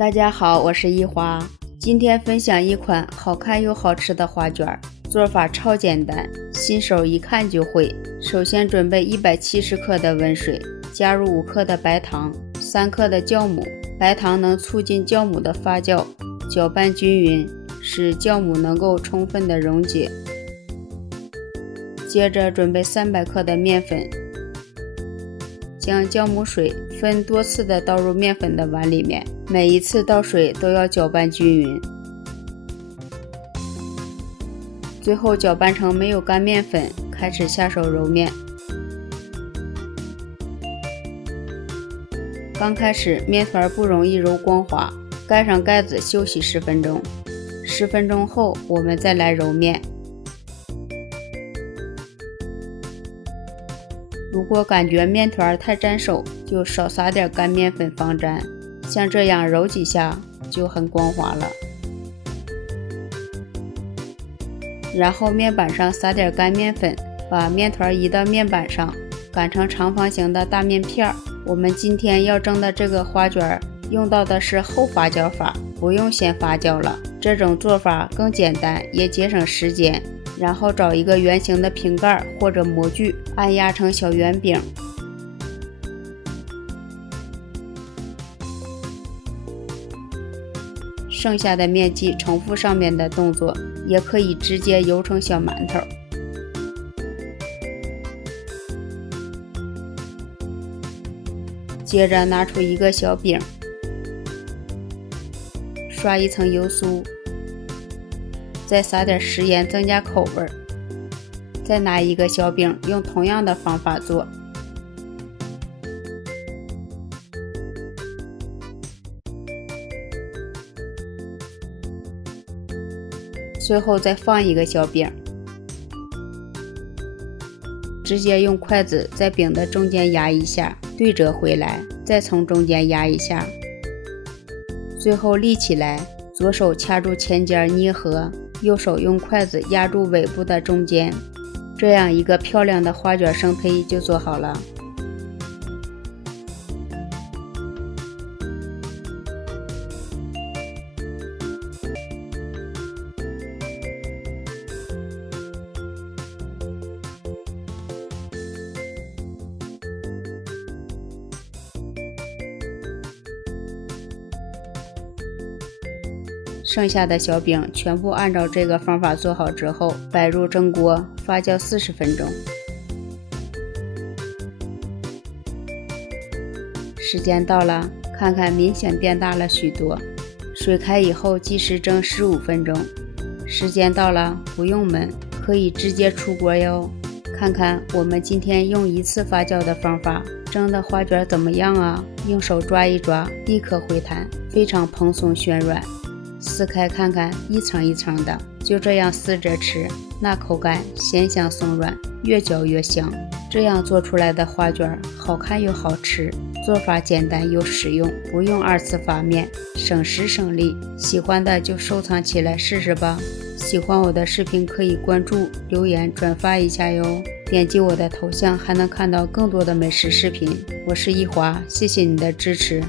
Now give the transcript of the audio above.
大家好，我是一华，今天分享一款好看又好吃的花卷，做法超简单，新手一看就会。首先准备170克的温水，加入5克的白糖，3克的酵母，白糖能促进酵母的发酵，搅拌均匀，使酵母能够充分的溶解。接着准备300克的面粉，将酵母水分多次的倒入面粉的碗里面，每一次倒水都要搅拌均匀，最后搅拌成没有干面粉，开始下手揉面。刚开始面团不容易揉光滑，盖上盖子休息10分钟，10分钟后我们再来揉面。如果感觉面团太粘手，就少撒点干面粉防粘，像这样揉几下就很光滑了。然后面板上撒点干面粉，把面团移到面板上，擀成长方形的大面片。我们今天要蒸的这个花卷用到的是后发酵法，不用先发酵了，这种做法更简单，也节省时间。然后找一个圆形的瓶盖或者模具，按压成小圆饼。剩下的面剂重复上面的动作，也可以直接揉成小馒头。接着拿出一个小饼，刷一层油酥，再撒点食盐增加口味，再拿一个小饼，用同样的方法做。最后再放一个小饼，直接用筷子在饼的中间压一下，对折回来，再从中间压一下，最后立起来，左手掐住前尖捏合，右手用筷子压住尾部的中间，这样一个漂亮的花卷生胚就做好了。剩下的小饼全部按照这个方法做好之后，摆入蒸锅发酵40分钟。时间到了，看看明显变大了许多。水开以后计时蒸15分钟。时间到了，不用焖，可以直接出锅哟。看看我们今天用1次发酵的方法蒸的花卷怎么样啊？用手抓一抓，立刻回弹，非常蓬松暄软。撕开看看，一层一层的，就这样撕着吃，那口感鲜香松软，越嚼越香。这样做出来的花卷好看又好吃，做法简单又实用，不用2次发面，省时省力。喜欢的就收藏起来试试吧。喜欢我的视频可以关注、留言、转发一下哟。点击我的头像还能看到更多的美食视频。我是一华，谢谢你的支持。